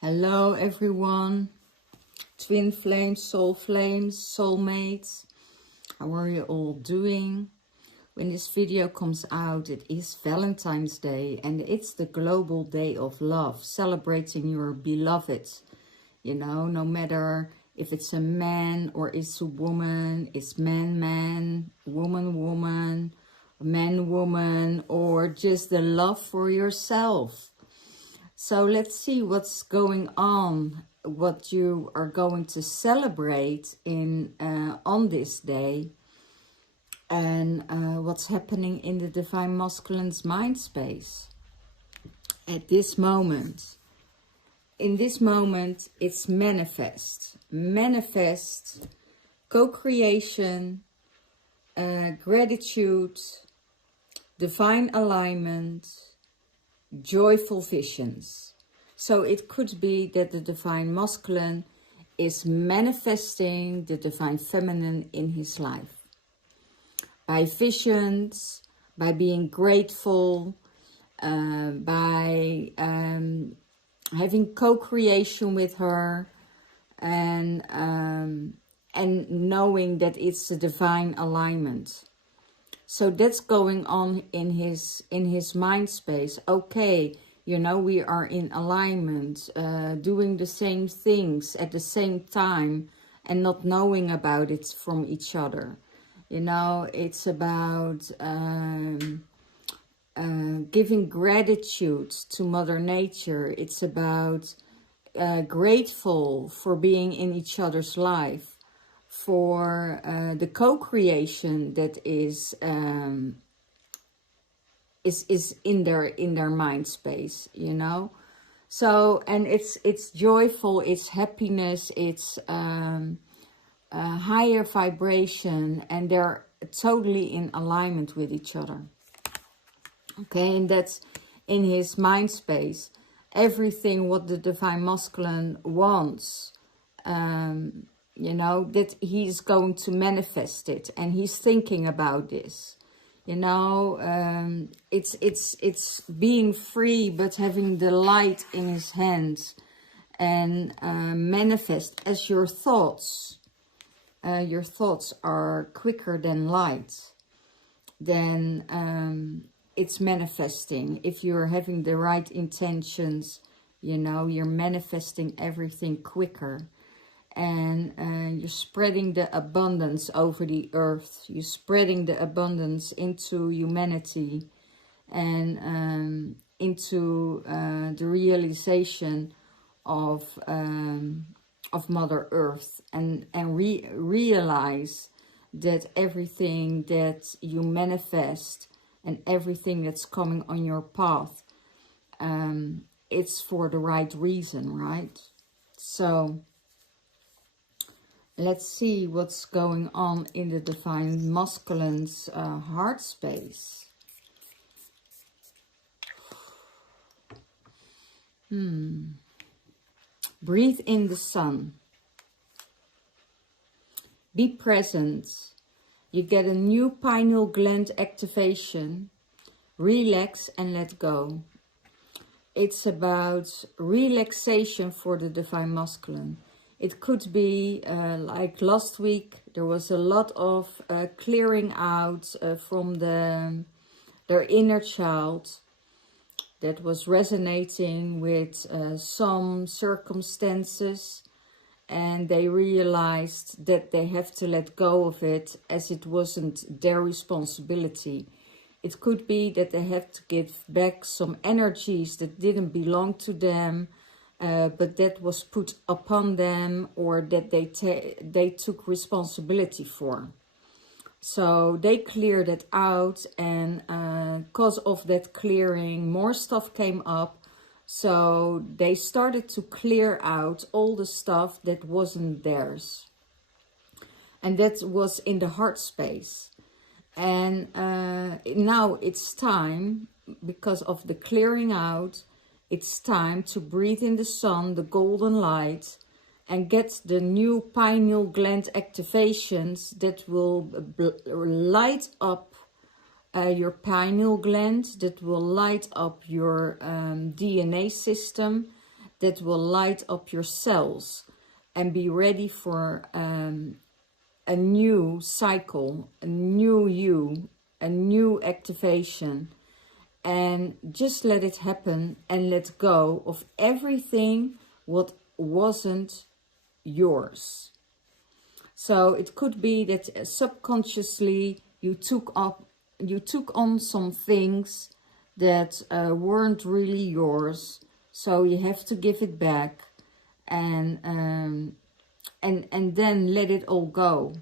Hello everyone, twin flames, soulmates, how are you all doing? When this video comes out, it is Valentine's Day and it's the global day of love, celebrating your beloved, you know, no matter if it's a man or it's a woman, it's man, woman, man, or just the love for yourself. So let's see what's going on, what you are going to celebrate on this day, and what's happening in the Divine Masculine's mind space at this moment. In this moment, it's manifest, co-creation, gratitude, divine alignment, joyful visions. So it could be that the Divine Masculine is manifesting the Divine Feminine in his life. By visions, by being grateful, by having co-creation with her, and knowing that it's a divine alignment. So that's going on in his mind space. Okay, you know, we are in alignment, doing the same things at the same time and not knowing about it from each other. You know, it's about giving gratitude to Mother Nature. It's about grateful for being in each other's life, for the co-creation that is in their mind space, you know. So, and it's joyful, it's happiness, it's higher vibration, and they're totally in alignment with each other. Okay, and that's in his mind space. Everything what the Divine Masculine wants, you know, that he's going to manifest it, and he's thinking about this. You know, it's being free, but having the light in his hands, and manifest as your thoughts. Your thoughts are quicker than light. Then it's manifesting. If you're having the right intentions, you know, you're manifesting everything quicker. And you're spreading the abundance over the earth. You're spreading the abundance into humanity, and into the realization of Mother Earth, and realize that everything that you manifest and everything that's coming on your path, it's for the right reason, right? So let's see what's going on in the Divine Masculine's heart space. Breathe in the sun. Be present. You get a new pineal gland activation. Relax and let go. It's about relaxation for the Divine Masculine. It could be like last week, there was a lot of clearing out from their inner child that was resonating with some circumstances, and they realized that they have to let go of it, as it wasn't their responsibility. It could be that they have to give back some energies that didn't belong to them, but that was put upon them, or that they took responsibility for. So they cleared it out, and because of that clearing, more stuff came up. So they started to clear out all the stuff that wasn't theirs. And that was in the heart space. And now it's time, because of the clearing out, it's time to breathe in the sun, the golden light, and get the new pineal gland activations that will light up your pineal gland, that will light up your DNA system, that will light up your cells and be ready for a new cycle, a new you, a new activation. And just let it happen and let go of everything what wasn't yours. So it could be that subconsciously you took on some things that weren't really yours. So you have to give it back, and then let it all go,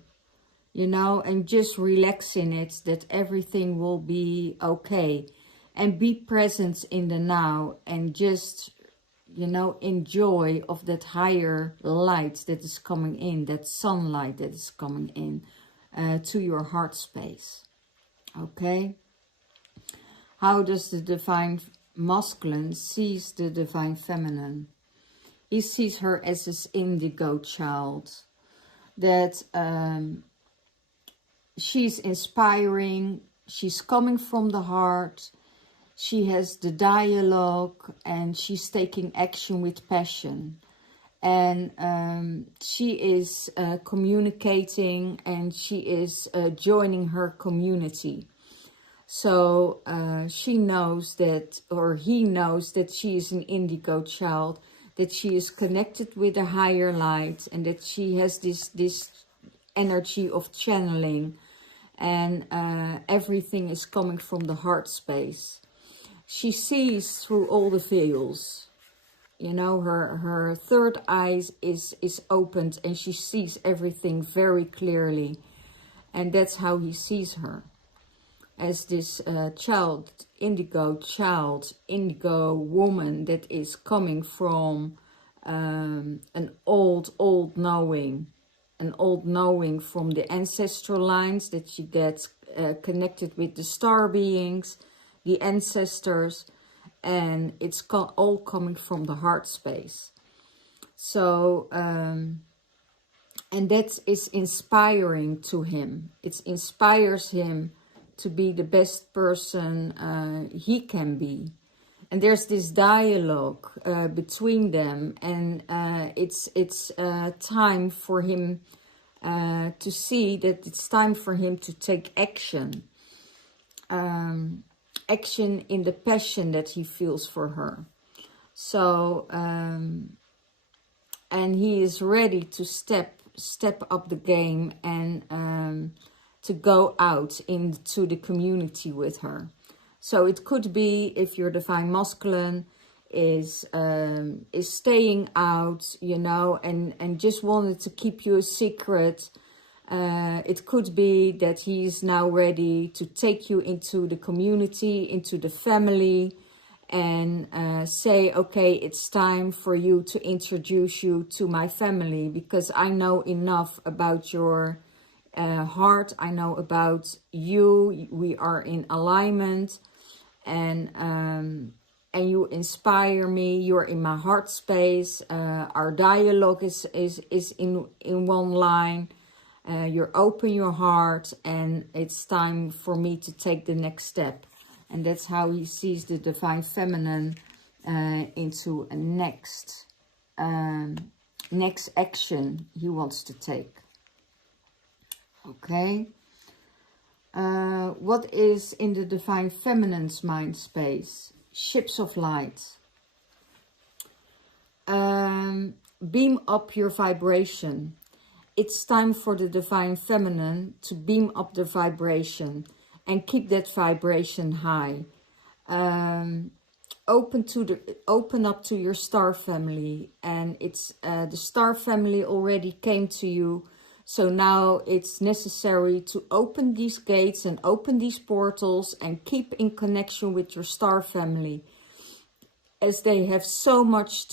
you know, and just relax in it, that everything will be okay. And be present in the now, and just, you know, enjoy of that higher light that is coming in, that sunlight that is coming in to your heart space. Okay? How does the divine masculine sees the divine feminine? He sees her as his indigo child, that she's inspiring, she's coming from the heart, she has the dialogue, and she's taking action with passion. And she is communicating, and she is joining her community. So she knows that, or he knows that she is an indigo child, that she is connected with a higher light, and that she has this energy of channeling, and everything is coming from the heart space. She sees through all the veils. You know, her third eye is opened, and she sees everything very clearly. And that's how he sees her. As this indigo woman that is coming from an old knowing from the ancestral lines, that she gets connected with the star beings, the ancestors, and it's all coming from the heart space. So and that is inspiring to him. It inspires him to be the best person he can be. And there's this dialogue between them, and it's time for him to see that it's time for him to take action. Action in the passion that he feels for her. So and he is ready to step up the game, and to go out into the community with her. So it could be, if your divine masculine is staying out, you know, and just wanted to keep you a secret. It could be that he is now ready to take you into the community, into the family, and say, okay, it's time for you to introduce you to my family, because I know enough about your heart. I know about you. We are in alignment, and you inspire me. You're in my heart space. Our dialogue is in one line. You're open your heart, and it's time for me to take the next step. And that's how he sees the divine feminine into a next action he wants to take. Okay. What is in the divine feminine's mind space? Ships of light. Beam up your vibration. It's time for the divine feminine to beam up the vibration and keep that vibration high. Open up to your star family, and it's the star family already came to you. So now it's necessary to open these gates and open these portals and keep in connection with your star family, as they have so much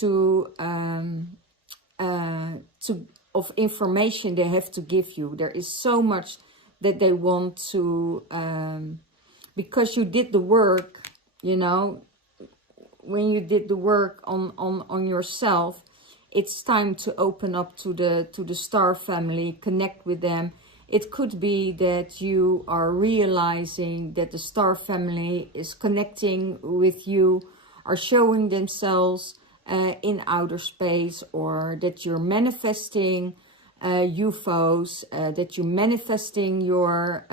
of information they have to give you. There is so much that they want to, because you did the work, you know, when you did the work on yourself, it's time to open up to the star family, connect with them. It could be that you are realizing that the star family is connecting with you, are showing themselves in outer space, or that you're manifesting UFOs, that you're manifesting your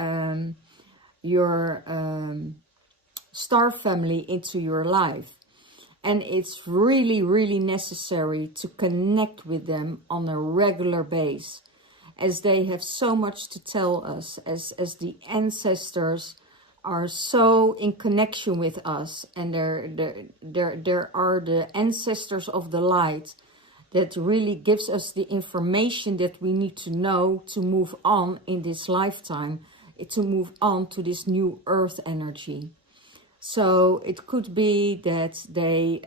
star family into your life. And it's really, really necessary to connect with them on a regular basis, as they have so much to tell us, as the ancestors are so in connection with us, and there are the ancestors of the light that really gives us the information that we need to know to move on in this lifetime, to move on to this new earth energy. So it could be that they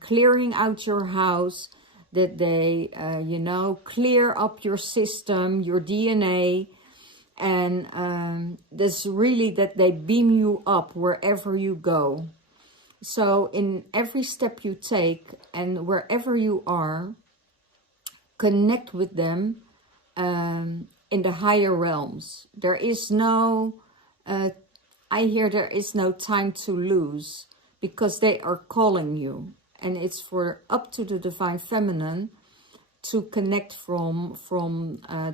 clearing out your house, that they, you know, clear up your system, your DNA, and this really that they beam you up wherever you go. So in every step you take and wherever you are, connect with them in the higher realms. There is no, I hear there is no time to lose, because they are calling you. And it's for up to the Divine Feminine to connect from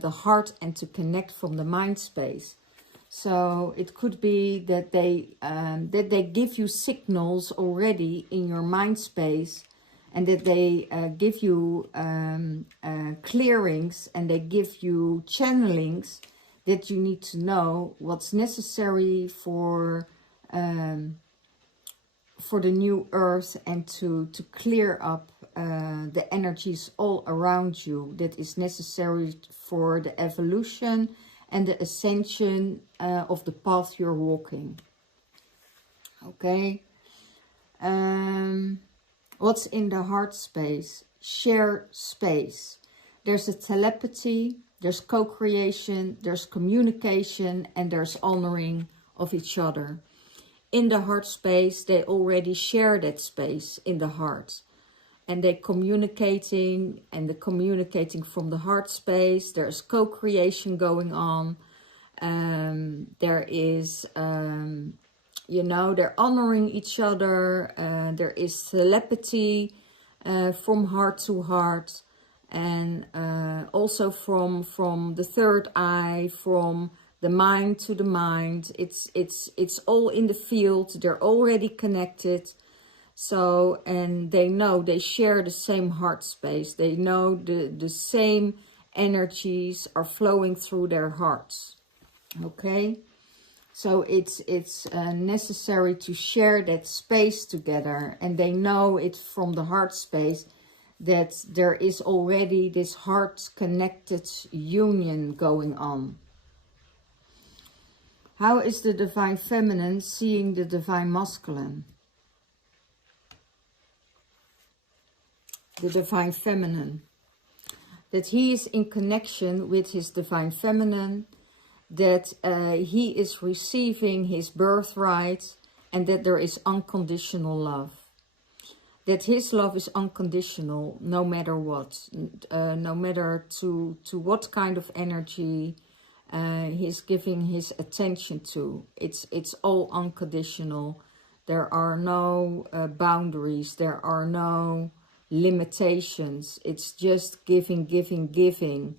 the heart and to connect from the mind space. So it could be that they give you signals already in your mind space, and that they give you clearings, and they give you channelings that you need to know what's necessary for the new earth, and to clear up the energies all around you that is necessary for the evolution and the ascension of the path you're walking. Okay. What's in the heart space? Share space. There's a telepathy, there's co-creation, there's communication, and there's honoring of each other. In the heart space, they already share that space in the heart. And they're communicating, and they're communicating from the heart space. There's co-creation going on. There is, you know, they're honoring each other. There is telepathy from heart to heart. And also from the third eye, from the mind to the mind. It's all in the field. They're already connected. So, and they know they share the same heart space. They know the same energies are flowing through their hearts. Okay? So it's necessary to share that space together. And they know it from the heart space that there is already this heart-connected union going on. How is the Divine Feminine seeing the Divine Masculine? The Divine Feminine. That he is in connection with his Divine Feminine, that he is receiving his birthright, and that there is unconditional love. That his love is unconditional no matter what, no matter to what kind of energy he's giving his attention to. It's all unconditional. There are no boundaries, there are no limitations. It's just giving, giving, giving.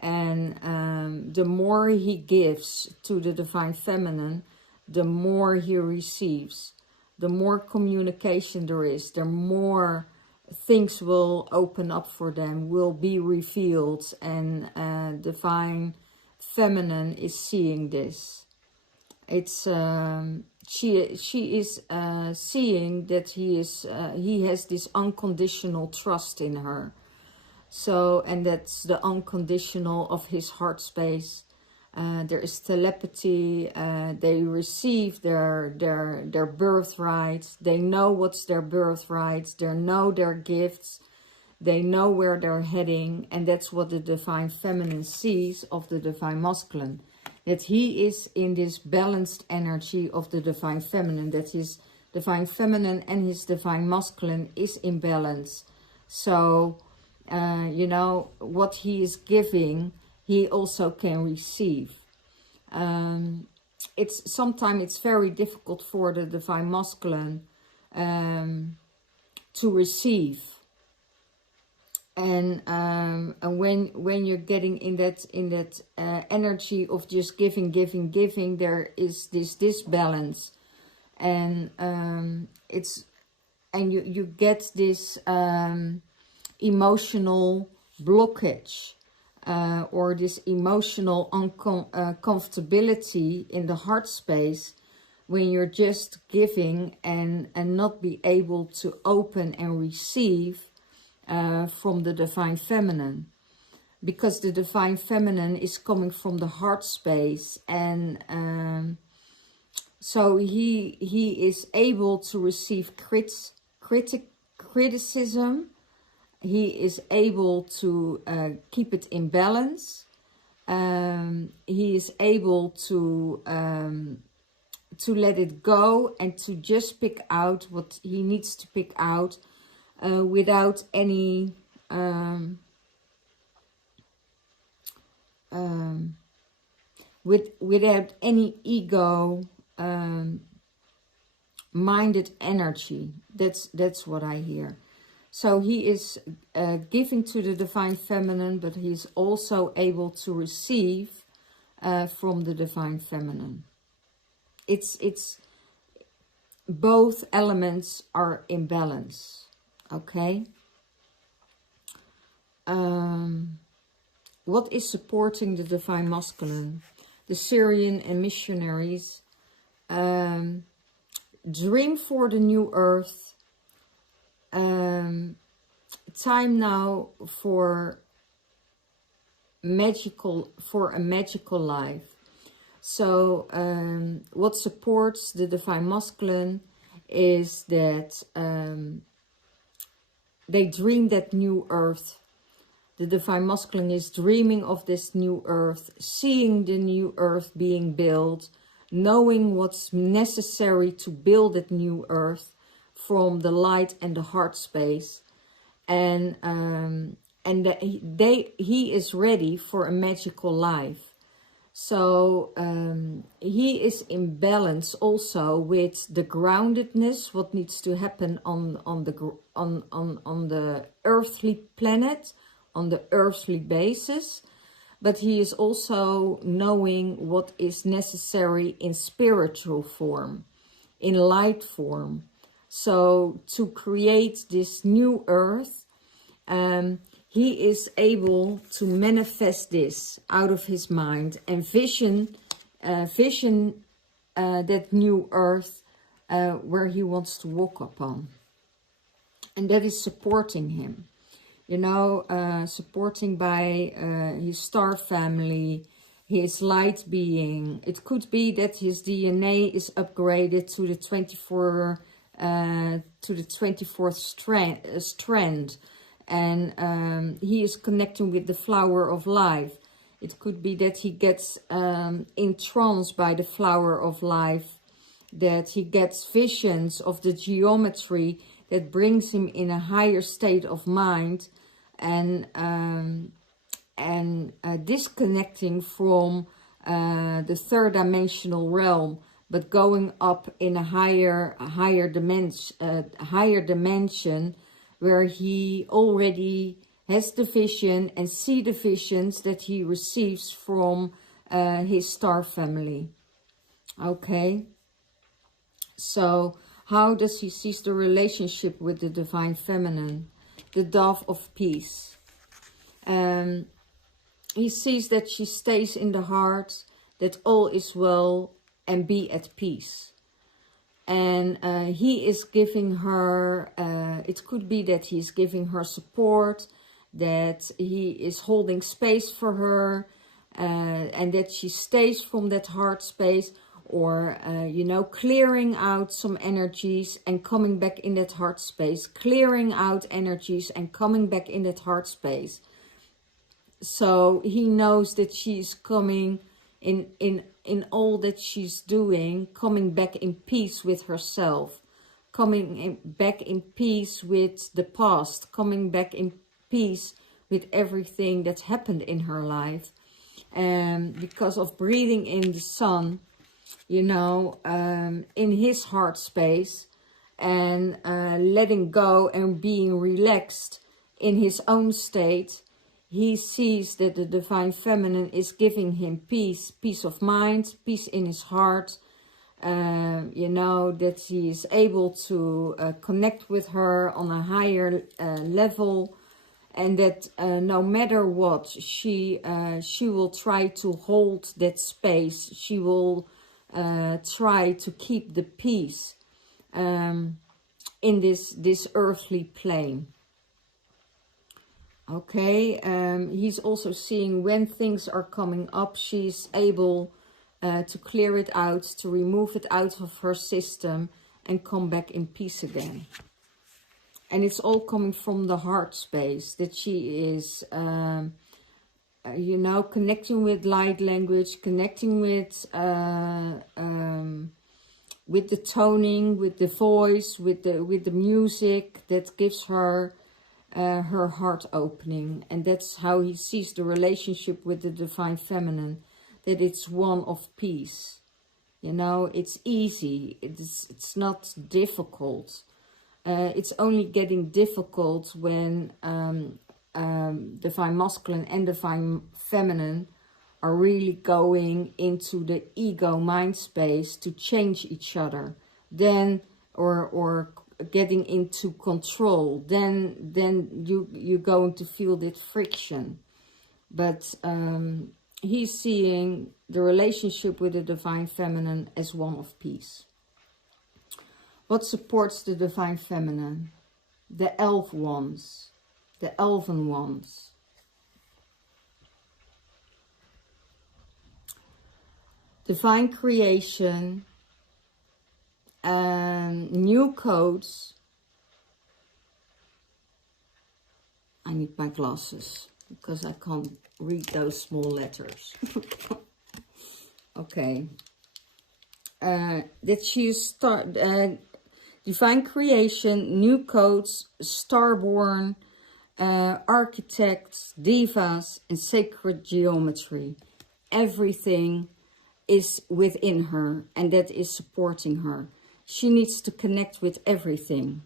And the more he gives to the Divine Feminine, the more he receives. The more communication there is, the more things will open up for them, will be revealed. And Divine Feminine is seeing this. It's she is seeing that he has this unconditional trust in her. So, and that's the unconditional of his heart space. There is telepathy. They receive their birthright. They know what's their birthright. They know their gifts. They know where they're heading. And that's what the Divine Feminine sees of the Divine Masculine. That he is in this balanced energy of the Divine Feminine. That his Divine Feminine and his Divine Masculine is in balance. So, you know, what he is giving, he also can receive. Sometimes it's very difficult for the Divine Masculine to receive. And when you're getting in that energy of just giving, there is this disbalance, and you get this emotional blockage, or this emotional uncomfortability in the heart space, when you're just giving and not be able to open and receive from the Divine Feminine. Because the Divine Feminine is coming from the heart space, and so he is able to receive criticism. He is able to keep it in balance. He is able to let it go and to just pick out what he needs to pick out, without any without any ego minded energy. That's what I hear. So he is giving to the Divine Feminine, but he is also able to receive from the Divine Feminine. It's both elements are in balance. Okay. What is supporting the Divine Masculine? The Syrian and missionaries. Dream for the new earth. Time now for a magical life. So what supports the Divine Masculine is that they dream that new earth. The Divine Masculine is dreaming of this new earth, seeing the new earth being built, knowing what's necessary to build that new earth from the light and the heart space, and that he is ready for a magical life. So he is in balance also with the groundedness, what needs to happen on the earthly planet, on the earthly basis, but he is also knowing what is necessary in spiritual form, in light form. So to create this new earth, he is able to manifest this out of his mind and vision that new earth where he wants to walk upon. And that is supporting him. You know, supporting by his star family, his light being. It could be that his DNA is upgraded to the 24th strand, and he is connecting with the flower of life. It could be that he gets entranced by the flower of life, that he gets visions of the geometry that brings him in a higher state of mind, and disconnecting from the third dimensional realm, but going up in a higher dimension, where he already has the vision and see the visions that he receives from his star family. Okay, so how does he see the relationship with the Divine Feminine? The Dove of Peace. He sees that she stays in the heart, that all is well, and be at peace. And he is giving her, it could be that he is giving her support, that he is holding space for her, and that she stays from that heart space, or, you know, clearing out some energies and coming back in that heart space, clearing out energies and coming back in that heart space. So he knows that she's coming in all that she's doing, coming back in peace with herself, coming back in peace with the past, coming back in peace with everything that's happened in her life. And because of breathing in the sun, you know, in his heart space, and letting go and being relaxed in his own state, he sees that the Divine Feminine is giving him peace, peace of mind, peace in his heart. You know, that he is able to connect with her on a higher level, and that no matter what, she will try to hold that space. She will try to keep the peace in this earthly plane. Okay, he's also seeing when things are coming up, she's able to clear it out, to remove it out of her system and come back in peace again. And it's all coming from the heart space, that she is, you know, connecting with light language, connecting with the toning, with the voice, with the music that gives her her heart opening. And that's how he sees the relationship with the Divine Feminine, that it's one of peace. You know, it's easy, it's not difficult. It's only getting difficult when Divine Masculine and Divine Feminine are really going into the ego mind space to change each other, then or getting into control, then you're going to feel that friction. But he's seeing the relationship with the Divine Feminine as one of peace. What supports the Divine Feminine? The elf ones, the elven ones. Divine creation, new codes. I need my glasses because I can't read those small letters. Okay. That she start divine creation, new codes, starborn, architects, divas, and sacred geometry. Everything is within her, and that is supporting her. She needs to connect with everything.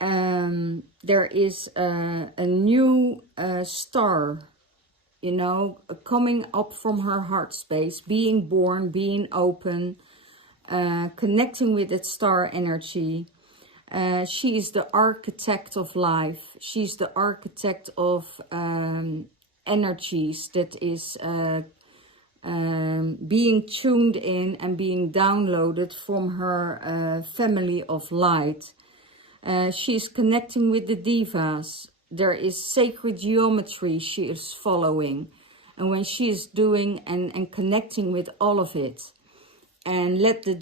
There is a new star, you know, coming up from her heart space, being born, being open, connecting with that star energy. She is the architect of life. She's the architect of energies that is being tuned in and being downloaded from her family of light. She's connecting with the divas. There is sacred geometry she is following. And when she is doing and connecting with all of it, and let the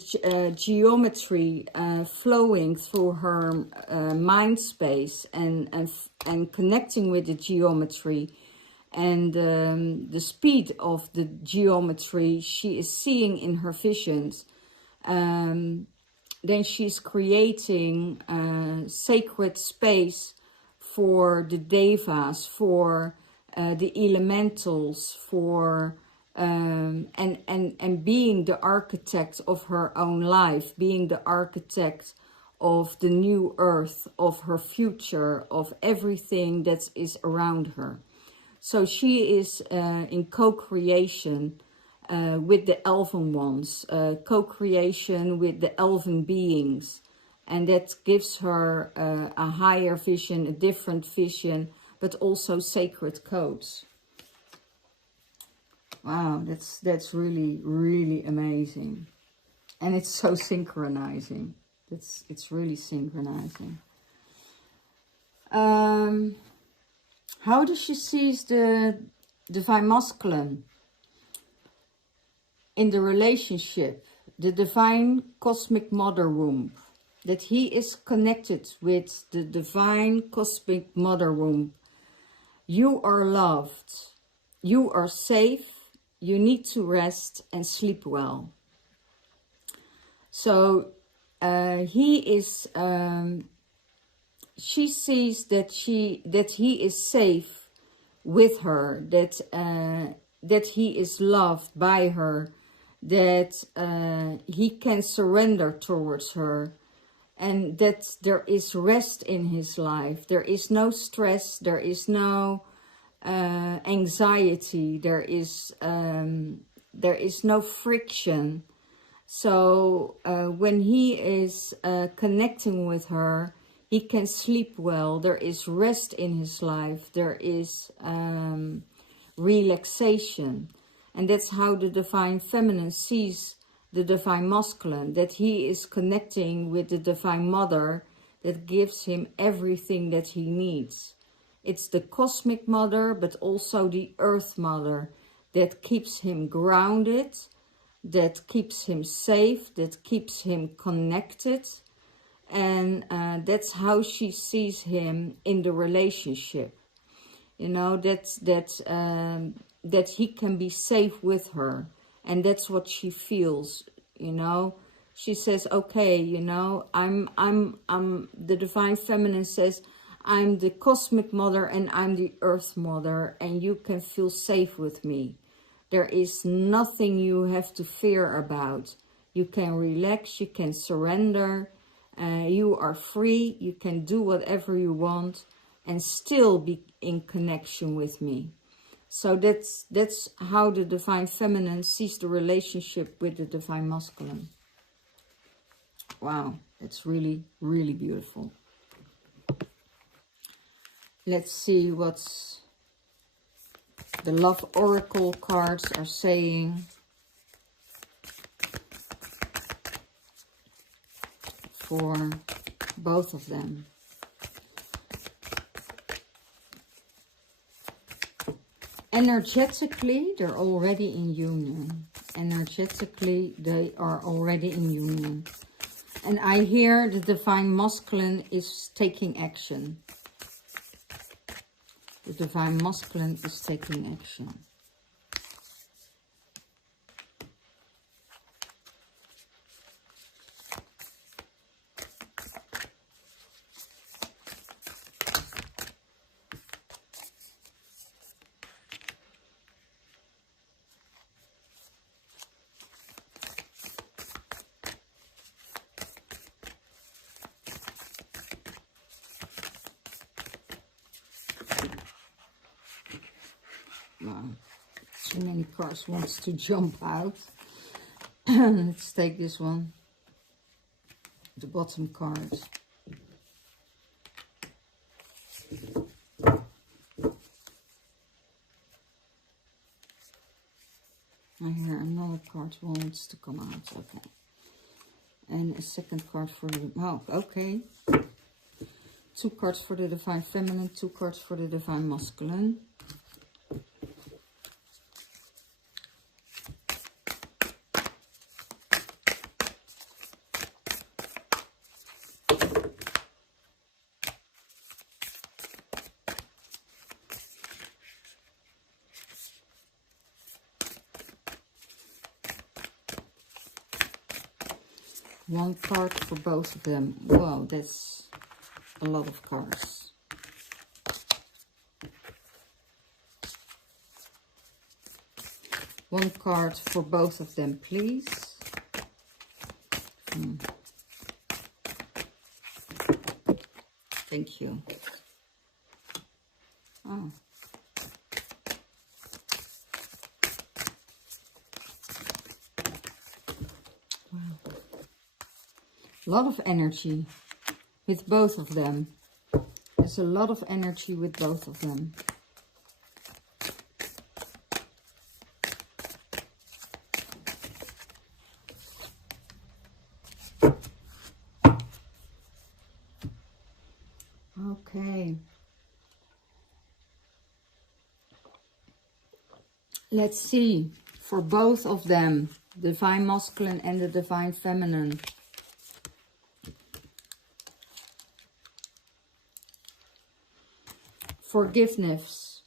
geometry flowing through her mind space and connecting with the geometry, and the speed of the geometry she is seeing in her visions, then she's creating sacred space for the devas, for the elementals, for and being the architect of her own life, being the architect of the new earth, of her future, of everything that is around her. So she is in co-creation with the elven ones, co-creation with the elven beings. And that gives her a higher vision, a different vision, but also sacred codes. Wow, that's really, really amazing. And it's so synchronizing. It's really synchronizing. How does she see the Divine Masculine in the relationship, the Divine Cosmic Mother Womb? That he is connected with the Divine Cosmic Mother Womb. You are loved. You are safe. You need to rest and sleep well. So he is. She sees that he is safe with her. That he is loved by her. That he can surrender towards her. and that there is rest in his life. There is no stress, there is no anxiety, there is no friction. So when he is connecting with her, he can sleep well. There is rest in his life. There is relaxation. And that's how the Divine Feminine sees the Divine Masculine, that he is connecting with the Divine Mother that gives him everything that he needs. It's the Cosmic Mother, but also the Earth Mother that keeps him grounded, that keeps him safe, that keeps him connected. And that's how she sees him in the relationship. You know, that he can be safe with her. And that's what she feels, you know. She says, okay, you know, the Divine Feminine says, I'm the Cosmic Mother and I'm the Earth Mother, and you can feel safe with me. There is nothing you have to fear about. You can relax, you can surrender, you are free, you can do whatever you want and still be in connection with me. So that's how the Divine Feminine sees the relationship with the Divine Masculine. Wow, that's really, really beautiful. Let's see what the Love Oracle cards are saying for both of them. Energetically, they're already in union. Energetically, they are already in union. And I hear the Divine Masculine is taking action. The Divine Masculine is taking action. Wow, too many cards wants to jump out. Let's take this one, the bottom card. I hear another card wants to come out, okay. And a second card for the, oh, okay. 2 cards for the Divine Feminine, 2 cards for the Divine Masculine. One card for both of them. Wow, that's a lot of cards. One card for both of them, please. Thank you. Oh. Wow. A lot of energy with both of them. There's a lot of energy with both of them. Okay. Let's see for both of them, Divine Masculine and the Divine Feminine. Forgiveness.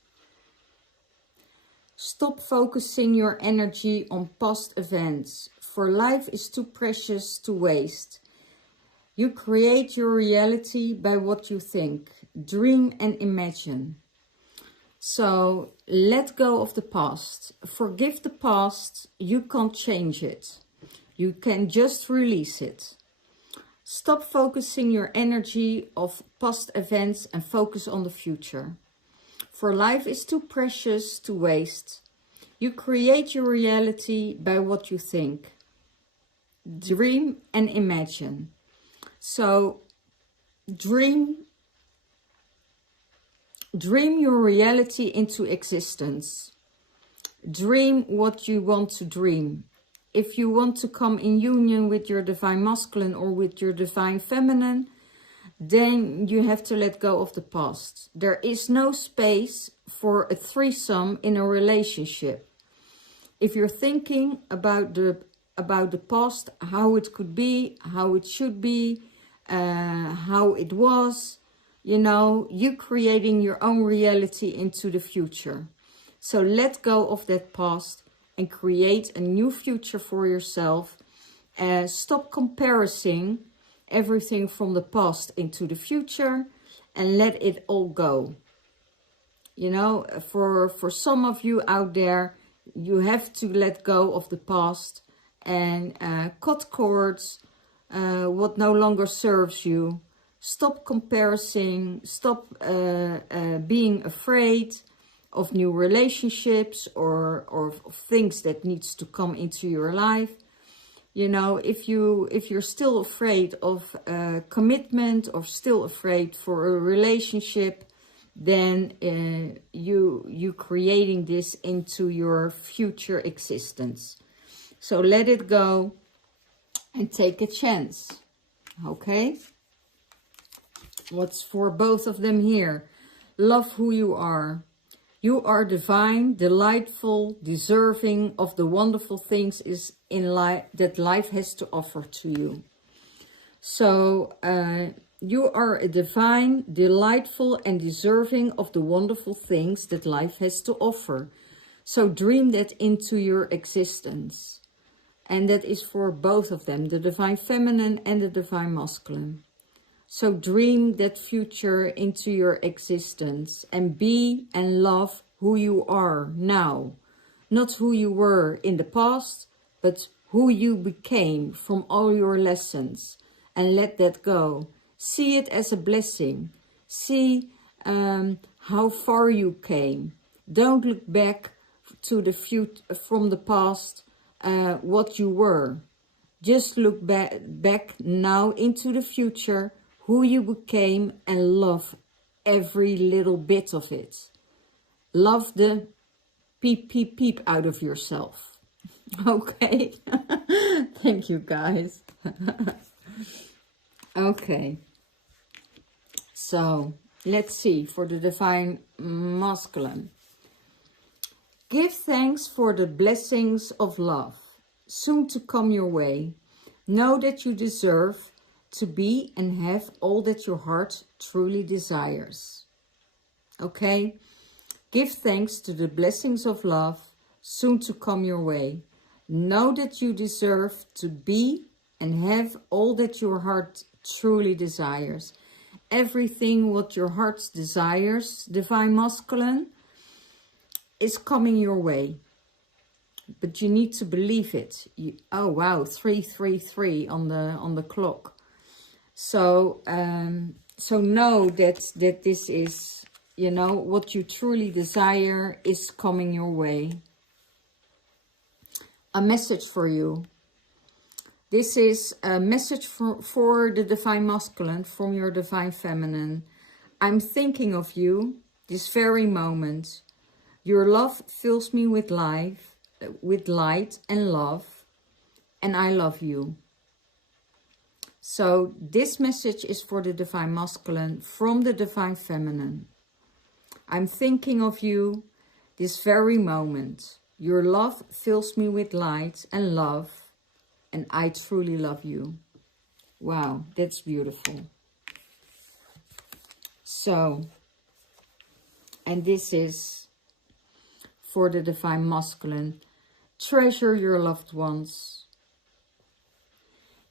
Stop focusing your energy on past events, for life is too precious to waste. You create your reality by what you think, dream and imagine. So let go of the past. Forgive the past. You can't change it. You can just release it. Stop focusing your energy of past events and focus on the future. For life is too precious to waste. You create your reality by what you think. Dream and imagine. So dream your reality into existence. Dream what you want to dream. If you want to come in union with your divine masculine or with your divine feminine, then you have to let go of the past. There is no space for a threesome in a relationship. If you're thinking about the past, how it could be, how it should be, how it was, you know, you creating your own reality into the future. So let go of that past and create a new future for yourself. Stop comparing everything from the past into the future and let it all go. You know, for some of you out there, you have to let go of the past and cut cords, what no longer serves you. Stop comparing, stop being afraid of new relationships or things that needs to come into your life. You know, if you're still afraid of commitment or still afraid for a relationship, then you creating this into your future existence. So let it go and take a chance. Okay? What's for both of them here? Love who you are. You are divine, delightful, deserving of the wonderful things in life that life has to offer to you. So you are a divine, delightful, and deserving of the wonderful things that life has to offer. So dream that into your existence. And that is for both of them, the divine feminine and the divine masculine. So dream that future into your existence and be and love who you are now. Not who you were in the past, but who you became from all your lessons. And let that go. See it as a blessing. See how far you came. Don't look back to the from the past, what you were. Just look back now into the future, who you became, and love every little bit of it. Love the peep out of yourself. Okay. Thank you, guys. Okay. So let's see for the divine masculine. Give thanks for the blessings of love soon to come your way. Know that you deserve to be and have all that your heart truly desires. Okay? Give thanks to the blessings of love soon to come your way. Know that you deserve to be and have all that your heart truly desires. Everything what your heart desires, divine masculine, is coming your way. But you need to believe it. Oh wow, 333 on the clock. So so know that this is, you know, what you truly desire is coming your way. A message for you. This is a message for the divine masculine from your divine feminine. I'm thinking of you this very moment. Your love fills me with life, with light and love, and I love you. So this message is for the divine masculine from the divine feminine. I'm thinking of you this very moment. Your love fills me with light and love, and I truly love you. Wow, that's beautiful. So, and this is for the divine masculine. Treasure your loved ones.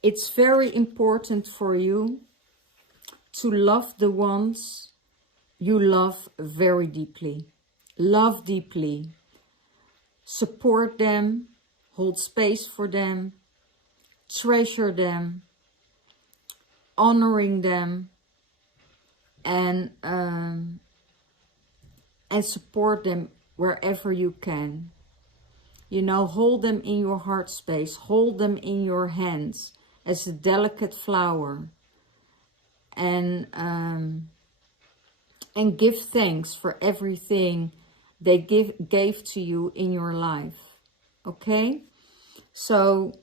It's very important for you to love the ones you love very deeply. Love deeply. Support them. Hold space for them. Treasure them. honoring them, and support them wherever you can. You know, hold them in your heart space, hold them in your hands as a delicate flower, and give thanks for everything they gave to you in your life. Okay? So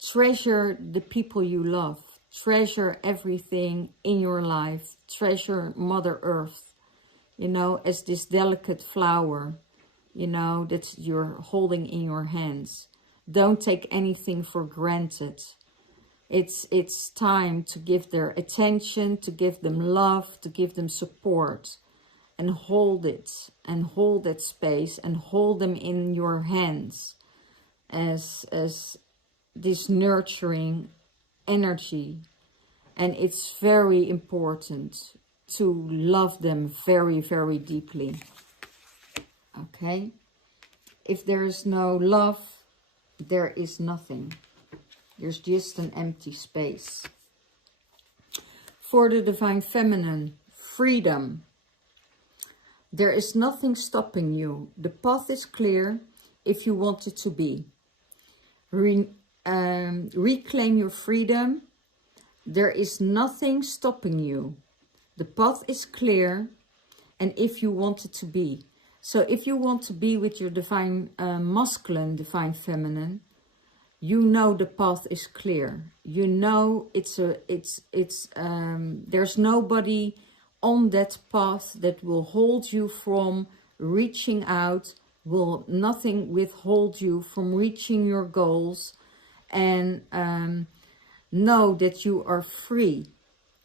treasure the people you love. Treasure everything in your life. Treasure Mother Earth, you know, as this delicate flower, you know, that you're holding in your hands. Don't take anything for granted. It's time to give their attention, to give them love, to give them support, and hold it, and hold that space, and hold them in your hands as this nurturing energy. And it's very important to love them very, very deeply. Okay? If there is no love, there is nothing. There's just an empty space. For the Divine Feminine, freedom. There is nothing stopping you. The path is clear if you want it to be. Reclaim your freedom. There is nothing stopping you. The path is clear, and if you want it to be. So if you want to be with your Divine Masculine, Divine Feminine, you know the path is clear. You know there's nobody on that path that will hold you from reaching out, will nothing withhold you from reaching your goals, and know that you are free,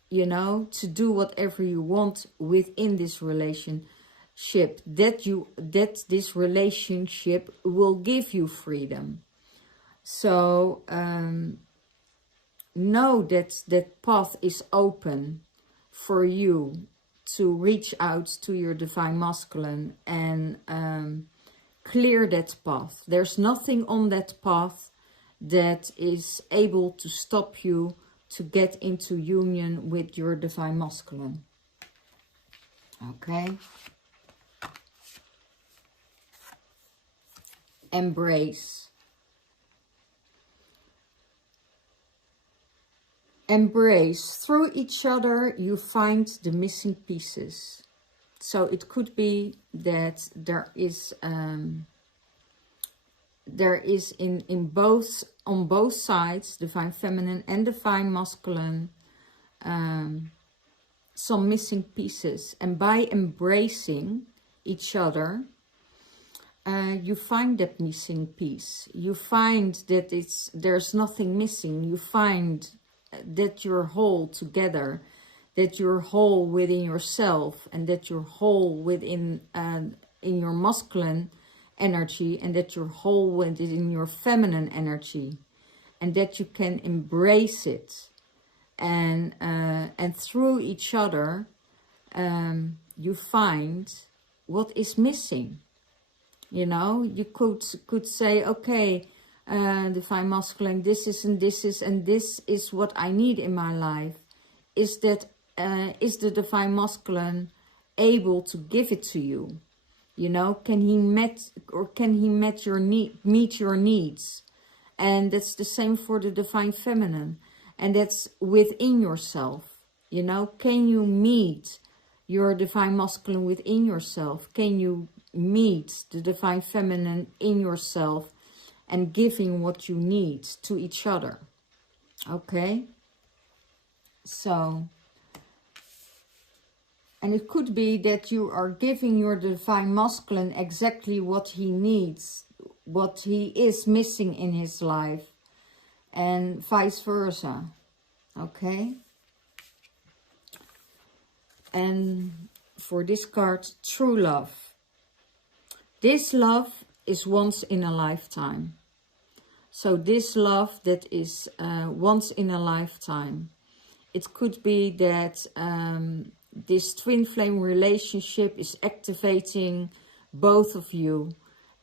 you know, to do whatever you want within this relationship, that this relationship will give you freedom. So know that that path is open for you to reach out to your Divine Masculine and clear that path. There's nothing on that path that is able to stop you to get into union with your Divine Masculine. Okay? Embrace. Embrace. Through each other, you find the missing pieces. So it could be that there is on both sides, Divine Feminine and Divine Masculine, some missing pieces. And by embracing each other, you find that missing piece. You find that there's nothing missing. You find that you're whole together, that you're whole within yourself, and that you're whole within in your masculine energy, and that you're whole within your feminine energy, and that you can embrace it, and through each other you find what is missing. You know, you could say, okay, Divine Masculine, this is and this is, and this is what I need in my life. Is the Divine Masculine able to give it to you? You know, can he meet your needs? And that's the same for the Divine Feminine, and that's within yourself. You know, can you meet your Divine Masculine within yourself? Can you meet the Divine Feminine in yourself, and giving what you need to each other? Okay? So, and it could be that you are giving your Divine Masculine exactly what he needs, what he is missing in his life, and vice versa. Okay? And for this card, true love. This love is once in a lifetime. So this love that is once in a lifetime. It could be that this twin flame relationship is activating both of you.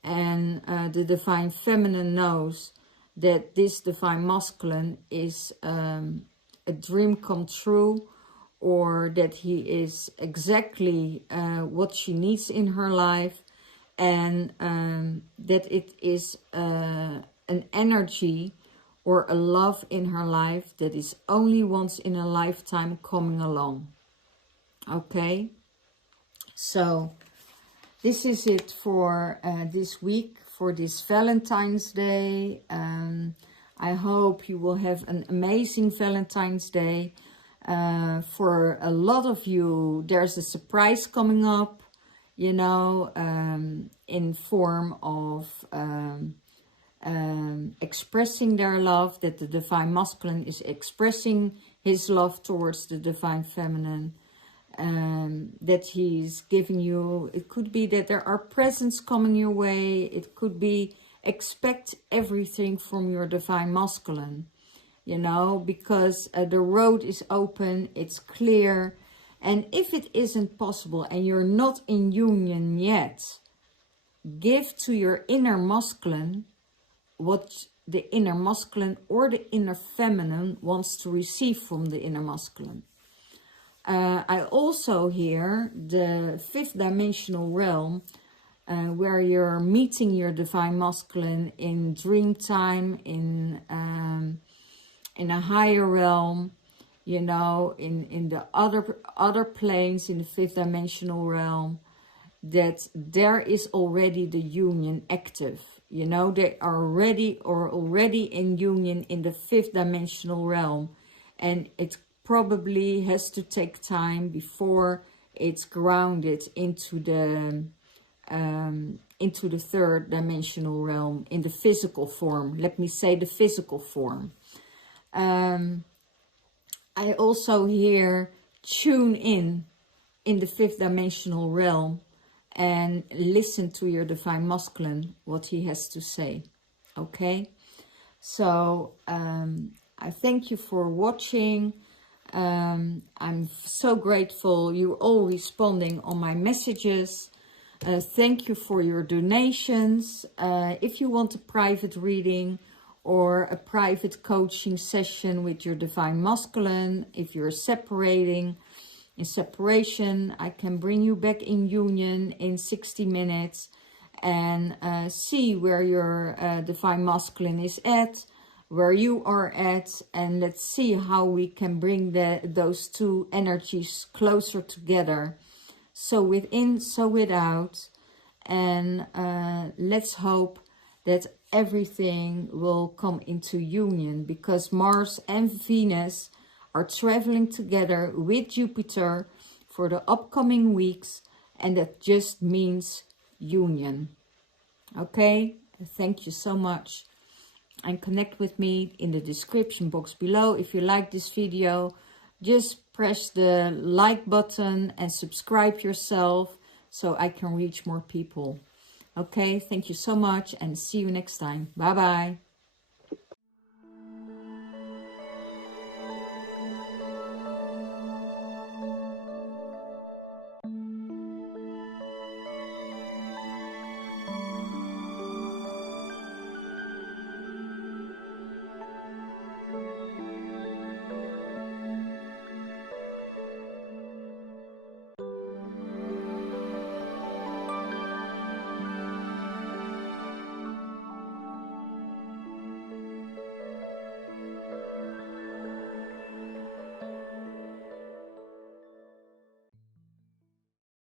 And the Divine Feminine knows that this divine masculine is a dream come true, or that he is exactly what she needs in her life, and that it is an energy or a love in her life that is only once in a lifetime coming along. Okay, so this is it for this week, for this Valentine's Day. I hope you will have an amazing Valentine's Day. For a lot of you, there's a surprise coming up, you know, in form of expressing their love, that the divine masculine is expressing his love towards the divine feminine. That he's giving you, it could be that there are presents coming your way, it could be expect everything from your divine masculine, you know, because the road is open, it's clear. And if it isn't possible and you're not in union yet, give to your inner masculine what the inner masculine or the inner feminine wants to receive from the inner masculine. I also hear the fifth dimensional realm, where you're meeting your divine masculine in dream time, in a higher realm, you know, in the other planes, in the fifth dimensional realm, that there is already the union active. You know, they are already in union in the fifth dimensional realm, and it probably has to take time before it's grounded into the third dimensional realm, in the physical form. Let me say the physical form. I also hear tune in the fifth dimensional realm and listen to your divine masculine, what he has to say. Okay, so I thank you for watching. I'm so grateful you're all responding on my messages. Thank you for your donations. If you want a private reading or a private coaching session with your divine masculine, if you're separating, in separation, I can bring you back in union in 60 minutes and see where your divine masculine is at, where you are at, and let's see how we can bring those two energies closer together, so within, so without. And let's hope that everything will come into union, because Mars and Venus are traveling together with Jupiter for the upcoming weeks, and that just means union. Okay, thank you so much. And connect with me in the description box below. If you like this video, just press the like button and subscribe yourself so I can reach more people. Okay, thank you so much and see you next time. Bye bye.